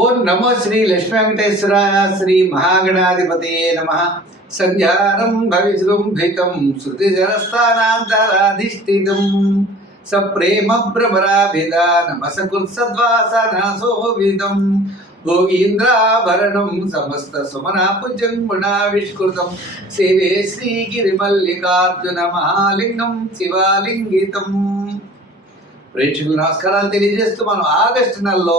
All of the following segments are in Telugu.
ఓం నమో శ్రీ లక్ష్మీ వెంకటేశ్వర శ్రీ మహాగణాధిపతి నమ సంధ్యానం స ప్రేమ శృతిజరస్థానాంతరాధిష్ఠితం సప్రేమ భ్రమరాభిధానమసకృత్సద్వాసనసోవిదం భోగీంద్రాభరణం సమస్త సుమనా సుమనాపుజం గుణావిష్కృతం శివే శ్రీగిరిమల్లికార్జున మహాలింగం శివాలింగితం ప్రేక్షకులు నమస్కారాలు తెలియజేస్తూ మనం ఆగస్టు నెలలో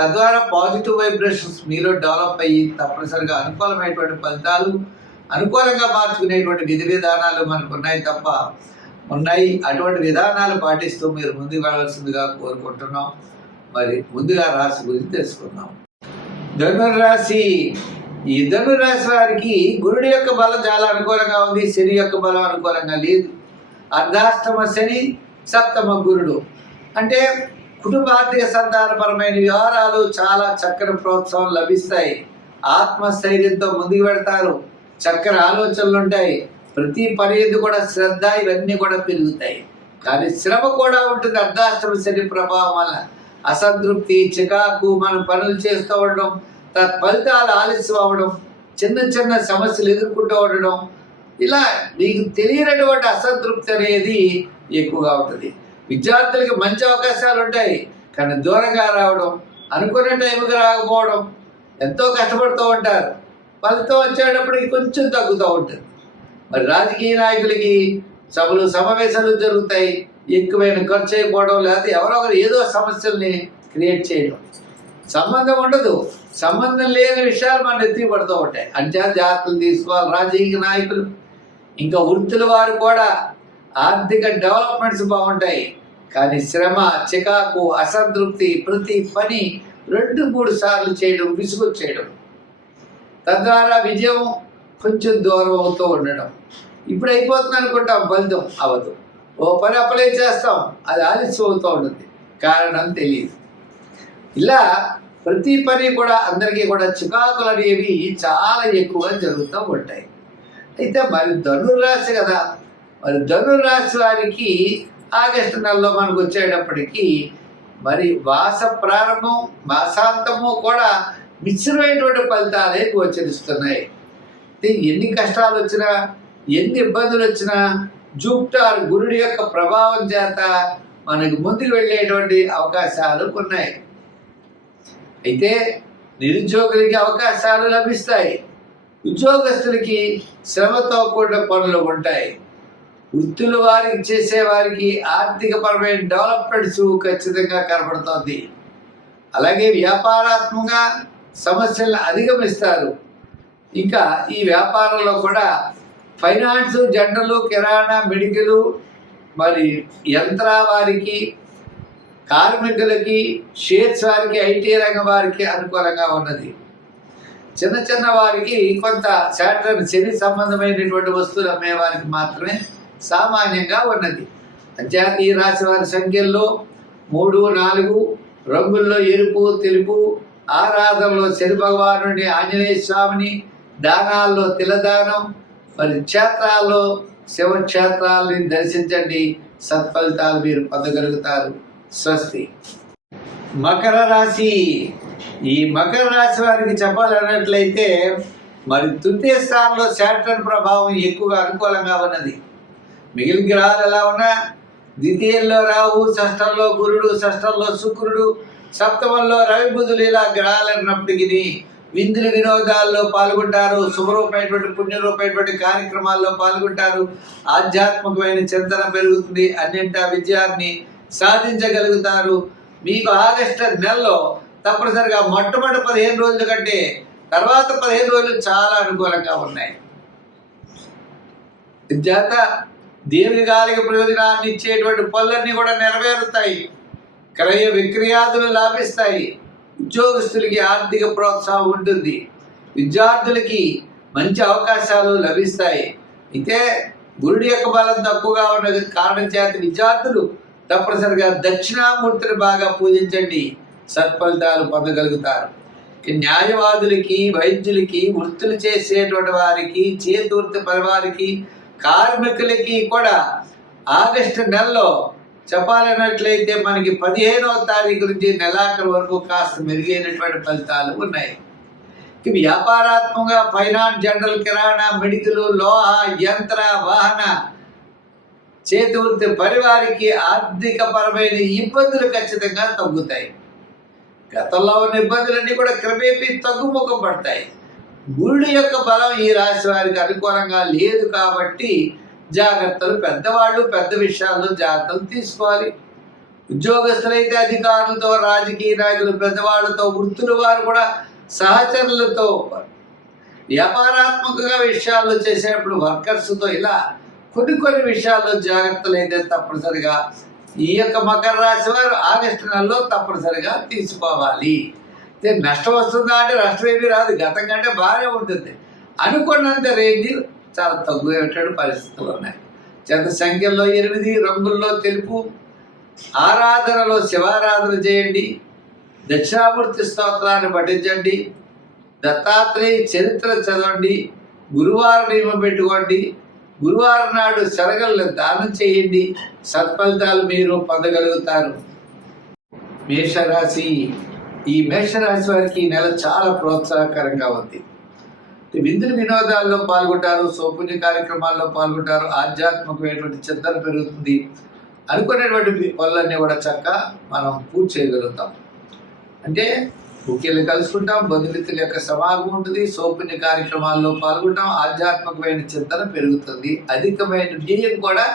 తద్వారా పాజిటివ్ వైబ్రేషన్స్ మీలో డెవలప్ అయ్యి తప్పనిసరిగా అనుకూలమైనటువంటి ఫలితాలు అనుకూలంగా మార్చుకునేటువంటి విధి విధానాలు మనకు ఉన్నాయి తప్ప ఉన్నాయి అటువంటి విధానాలు పాటిస్తూ మీరు ముందుకు వెళ్ళాల్సిందిగా కోరుకుంటున్నాం మరి ముందుగా రాశి గురించి తెలుసుకుందాం ధనురాశి ఈ ధనురాశి వారికి గురుడి యొక్క బలం చాలా అనుకూలంగా ఉంది శని యొక్క బలం అనుకూలంగా లేదు అర్ధాష్టమ శని సప్తమ గురుడు అంటే కుటుంబార్థిక సంతానపరమైన వ్యవహారాలు చాలా చక్కని ప్రోత్సాహం లభిస్తాయి ఆత్మస్థైర్యంతో ముందుకు పెడతారు చక్కని ఆలోచనలు ఉంటాయి ప్రతి పని కూడా శ్రద్ధ ఇవన్నీ కూడా పెరుగుతాయి కానీ శ్రమ కూడా ఉంటుంది అర్ధాశ్రమ శని ప్రభావం వల్ల అసంతృప్తి చికాకు మనం పనులు చేస్తూ ఉండడం తత్ఫలితాలు ఆలస్యం అవ్వడం చిన్న చిన్న సమస్యలు ఎదుర్కొంటూ ఉండడం ఇలా మీకు తెలియనటువంటి అసంతృప్తి అనేది ఎక్కువగా ఉంటుంది విద్యార్థులకి మంచి అవకాశాలు ఉంటాయి కానీ దూరంగా రావడం అనుకున్న టైంకి రాకపోవడం ఎంతో కష్టపడుతూ ఉంటారు ఫలితం వచ్చేటప్పటికి కొంచెం తగ్గుతూ ఉంటుంది మరి రాజకీయ నాయకులకి సభలు సమావేశాలు జరుగుతాయి ఎక్కువైన ఖర్చు అయిపోవడం లేకపోతే ఎవరో ఒకరు ఏదో సమస్యల్ని క్రియేట్ చేయడం సంబంధం ఉండదు సంబంధం లేని విషయాలు మన ఎత్తి పడుతూ ఉంటాయి అంచా జాగ్రత్తలు తీసుకోవాలి రాజకీయ నాయకులు ఇంకా వృత్తుల వారు కూడా ఆర్థిక డెవలప్మెంట్స్ బాగుంటాయి కానీ శ్రమ చికాకు అసంతృప్తి ప్రతి పని రెండు మూడు సార్లు చేయడం విసుగు చేయడం తద్వారా విజయం కొంచెం దూరం అవుతూ ఉండడం ఇప్పుడు అయిపోతుంది అనుకుంటాం బంధం అవ్వదు ఓ పని అప్లై చేస్తాం అది ఆలస్యం అవుతూ ఉంటుంది కారణం తెలియదు ఇలా ప్రతి పని కూడా అందరికీ కూడా చికాకులు అనేవి చాలా ఎక్కువగా జరుగుతూ ఉంటాయి అయితే మరి ధనుర్రాశి కదా మరి ధనుర్రాశి వారికి ఆగస్టు నెలలో మనకు వచ్చేటప్పటికి మరి వాస ప్రారంభం మాసాంతము కూడా మిశ్రమైనటువంటి ఫలితాలే గోచరిస్తున్నాయి ఎన్ని కష్టాలు వచ్చినా ఎన్ని ఇబ్బందులు వచ్చినా జూప్టార్ గురుడి యొక్క ప్రభావం చేత మనకు ముందుకు వెళ్ళేటువంటి అవకాశాలు ఉన్నాయి అయితే నిరుద్యోగులకి అవకాశాలు లభిస్తాయి ఉద్యోగస్తులకి శ్రమతో కూడిన పనులు ఉంటాయి వృత్తులు వారికి చేసేవారికి ఆర్థికపరమైన డెవలప్మెంట్స్ ఖచ్చితంగా కనబడుతోంది అలాగే వ్యాపారాత్మక సమస్యలను అధిగమిస్తారు ఇంకా ఈ వ్యాపారంలో కూడా ఫైనాన్స్ జనరల్ కిరాణా మెడికల్ మరి యంత్ర వారికి కార్మికులకి షేర్స్ వారికి ఐటీ రంగం వారికి అనుకూలంగా ఉన్నది చిన్న చిన్న వారికి కొంత శాటర్ శని సంబంధమైనటువంటి వస్తువులు అమ్మే వారికి మాత్రమే సామాన్యంగా ఉన్నది అంచేత రాశివారి వారి సంఖ్యల్లో మూడు నాలుగు రంగుల్లో ఎరుపు తెలుపు ఆరాధనలో శని భగవాను ఆంజనేయ స్వామిని దానాల్లో తిలదానం మరి క్షేత్రాల్లో శివక్షేత్రాలని దర్శించండి సత్ఫలితాలు మీరు పొందగలుగుతారు స్వస్తి మకర రాశి ఈ మకర రాశి వారికి చెప్పాలన్నట్లయితే మరి తృతీయ స్థానంలో శాటర్ ప్రభావం ఎక్కువగా అనుకూలంగా ఉన్నది మిగిలిన గ్రహాలు ఎలా ఉన్నా ద్వితీయంలో రాహు షష్టంలో గురుడు షష్టంలో శుక్రుడు సప్తమంలో రవి బుధులు ఇలా గ్రహాలు అన్నప్పటికీ విందులు వినోదాల్లో పాల్గొంటారు శుభరూపమైనటువంటి పుణ్యరూపమైనటువంటి కార్యక్రమాల్లో పాల్గొంటారు ఆధ్యాత్మికమైన చింతన పెరుగుతుంది అన్నింట విజయాన్ని సాధించగలుగుతారు మీకు ఆగస్టు నెలలో తప్పనిసరిగా మొట్టమొదటి పదిహేను రోజుల కంటే తర్వాత పదిహేను రోజులు చాలా అనుకూలంగా ఉన్నాయి చేత దీర్ఘకాలిక ప్రయోజనాన్ని ఇచ్చేటువంటి పనులన్నీ కూడా నెరవేరుతాయి క్రయ విక్రయాదులు లాభిస్తాయి ఉద్యోగస్తులకి ఆర్థిక ప్రోత్సాహం ఉంటుంది విద్యార్థులకి మంచి అవకాశాలు లభిస్తాయి అయితే గురుడి యొక్క బలం తక్కువగా ఉన్న కారణం చేత విద్యార్థులు తప్పనిసరిగా దక్షిణామూర్తిని బాగా పూజించండి సత్ఫలితాలు పొందగలుగుతారు న్యాయవాదులకి వైద్యులకి వృత్తులు చేసేటువంటి వారికి పని పరివారికి కార్మికులకి కూడా ఆగస్టు నెలలో చెప్పాలన్నట్లయితే మనకి పదిహేనవ తారీఖు నుంచి నెలాఖరు వరకు కాస్త మెరుగైనటువంటి ఫలితాలు ఉన్నాయి వ్యాపారాత్మకంగా ఫైనాన్స్ జనరల్ కిరాణా మెడికల్ లోహ యంత్ర వాహన చేతివృత్తి పరివారికి ఆర్థిక పరమైన ఇబ్బందులు ఖచ్చితంగా తగ్గుతాయి గతంలో ఉన్న ఇబ్బందులన్నీ కూడా క్రమేపీ తగ్గుముఖం పడతాయి గురుడు యొక్క బలం ఈ రాశి వారికి అనుకూలంగా లేదు కాబట్టి జాగ్రత్తలు పెద్దవాళ్ళు పెద్ద విషయాల్లో జాగ్రత్తలు తీసుకోవాలి ఉద్యోగస్తులైతే అధికారులతో రాజకీయ నాయకులు పెద్దవాళ్ళతో వృత్తులు వారు కూడా సహచరులతో వ్యాపారాత్మకంగా విషయాల్లో చేసేటప్పుడు వర్కర్స్తో ఇలా కొన్ని కొన్ని విషయాల్లో జాగ్రత్తలు అయితే తప్పనిసరిగా ఈ యొక్క మకర రాశి వారు ఆగస్టు నెలలో తప్పనిసరిగా తీసుకోవాలి నష్టం వస్తుందా అంటే నష్టం ఏమి రాదు గతం కంటే బాగానే ఉంటుంది అనుకున్నంత రేంజ్ చాలా తగ్గుయేటట్టు పరిస్థితులు ఉన్నాయి చెత్త సంఖ్యలో ఎనిమిది రంగుల్లో తెలుపు ఆరాధనలో శివారాధన చేయండి దక్షిణామూర్తి స్తోత్రాన్ని పఠించండి దత్తాత్రేయ చరిత్ర చదవండి గురువారం నియమం పెట్టుకోండి గురువారం నాడు శరగలను దానం చేయండి సత్ఫలితాలు మీరు పొందగలుగుతారు మేషరాశి ఈ మేషరాశి వారికి ఈ నెల చాలా ప్రోత్సాహకరంగా ఉంది విందులు వినోదాల్లో పాల్గొంటారు సౌపుణ్య కార్యక్రమాల్లో పాల్గొంటారు ఆధ్యాత్మికమైనటువంటి చింతన పెరుగుతుంది అనుకునేటువంటి పనులన్నీ కూడా చక్క మనం పూర్తి చేయగలుగుతాం అంటే ముఖ్యులు కలుసుకుంటాం బంధుమిత్రుల యొక్క సమాగం ఉంటుంది సౌపుణ్య కార్యక్రమాల్లో పాల్గొంటాం ఆధ్యాత్మికమైన చింతన పెరుగుతుంది అధికమైన వ్యయం కూడా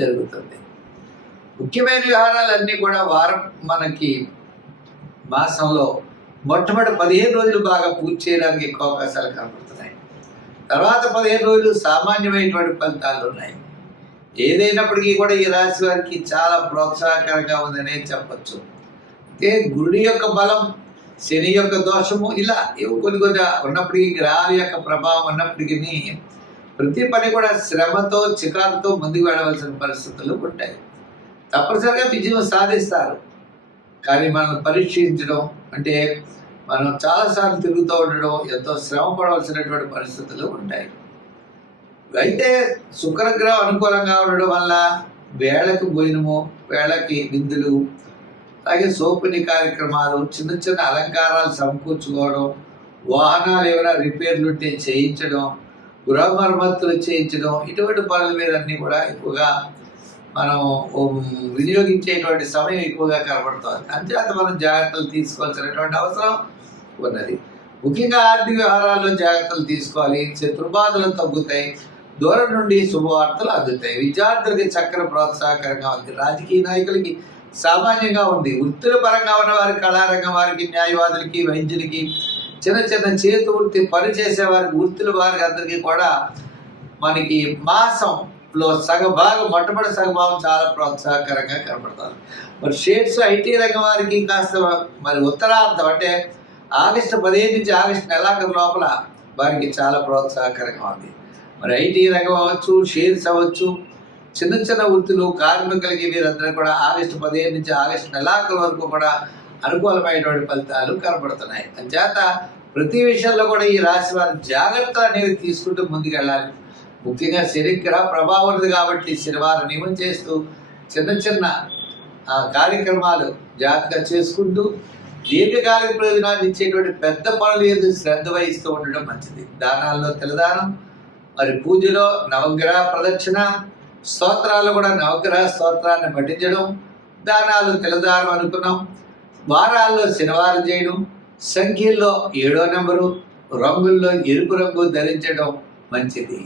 జరుగుతుంది ముఖ్యమైన వ్యవహారాలన్నీ కూడా వారం మనకి మాసంలో మొట్టమొదటి పదిహేను రోజులు బాగా పూజ చేయడానికి ఎక్కువ అవకాశాలు కనబడుతున్నాయి తర్వాత పదిహేను రోజులు సామాన్యమైనటువంటి ఫలితాలు ఉన్నాయి ఏదైనప్పటికీ కూడా ఈ రాశి వారికి చాలా ప్రోత్సాహకరంగా ఉందనే చెప్పచ్చు అయితే గురుడి యొక్క బలం శని యొక్క దోషము ఇలా కొన్ని కొన్ని ఉన్నప్పటికీ గ్రహాల యొక్క ప్రభావం ఉన్నప్పటికీ ప్రతి పని కూడా శ్రమతో చికాకుతో ముందుకు వెళ్ళవలసిన పరిస్థితులు ఉంటాయి తప్పనిసరిగా విజయం సాధిస్తారు కానీ మనం పరీక్షించడం అంటే మనం చాలాసార్లు తిరుగుతూ ఉండడం ఎంతో శ్రమ పడవలసినటువంటి పరిస్థితులు ఉంటాయి అయితే శుక్రగ్రహం అనుకూలంగా ఉండడం వల్ల వేళకు భోజనము వేళకి విందులు అలాగే సోపుని కార్యక్రమాలు చిన్న చిన్న అలంకారాలు సమకూర్చుకోవడం వాహనాలు ఏమైనా రిపేర్లు ఉంటే చేయించడం గృహ మరమ్మతులు చేయించడం ఇటువంటి పనుల మీద అన్నీ కూడా ఎక్కువగా మనం వినియోగించేటువంటి సమయం ఎక్కువగా కనబడుతుంది అంతేత మనం జాగ్రత్తలు తీసుకోవాల్సినటువంటి అవసరం ఉన్నది ముఖ్యంగా ఆర్థిక వ్యవహారాల్లో జాగ్రత్తలు తీసుకోవాలి శత్రుబాధలు తగ్గుతాయి దూరం నుండి శుభవార్తలు అందుతాయి విద్యార్థులకి చక్కెర ప్రోత్సాహకరంగా ఉంది రాజకీయ నాయకులకి సామాన్యంగా ఉంది వృత్తుల పరంగా ఉన్న వారి కళారంగం వారికి న్యాయవాదులకి వైద్యులకి చిన్న చిన్న చేతి వృత్తి పని వారికి వృత్తుల వారికి అందరికీ కూడా మనకి మాసం లో సగభాగం మొట్టమొదటి సగభాగం చాలా ప్రోత్సాహకరంగా కనపడతారు మరి షేడ్స్ ఐటీ రంగం వారికి కాస్త మరి ఉత్తరార్థం అంటే ఆగస్టు పదిహేను నుంచి ఆగస్టు నెలాఖరు లోపల వారికి చాలా ప్రోత్సాహకరంగా ఉంది మరి ఐటీ రంగం అవ్వచ్చు షేర్స్ అవ్వచ్చు చిన్న చిన్న వృత్తులు కార్మికులకి వీరందరూ కూడా ఆగస్టు పదిహేను నుంచి ఆగస్టు నెలాఖరు వరకు కూడా అనుకూలమైనటువంటి ఫలితాలు కనబడుతున్నాయి అంచేత ప్రతి విషయంలో కూడా ఈ రాశి వారి జాగ్రత్త అనేవి తీసుకుంటూ ముందుకెళ్ళాలి ముఖ్యంగా శనిగ్రహ ప్రభావం కాబట్టి శనివారం నియమం చేస్తూ చిన్న చిన్న కార్యక్రమాలు జాగ్రత్తగా చేసుకుంటూ దీర్ఘకాలిక ప్రయోజనాలు ఇచ్చేటువంటి పెద్ద పనులు ఏది శ్రద్ధ వహిస్తూ ఉండడం మంచిది దానాల్లో తెలదానం మరి పూజలో నవగ్రహ ప్రదక్షిణ స్తోత్రాలు కూడా నవగ్రహ స్తోత్రాన్ని పఠించడం దానాలు తెలదానం అనుకున్నాం వారాల్లో శనివారం చేయడం సంఖ్యల్లో ఏడో నెంబరు రంగుల్లో ఎరుపు రంగు ధరించడం మంచిది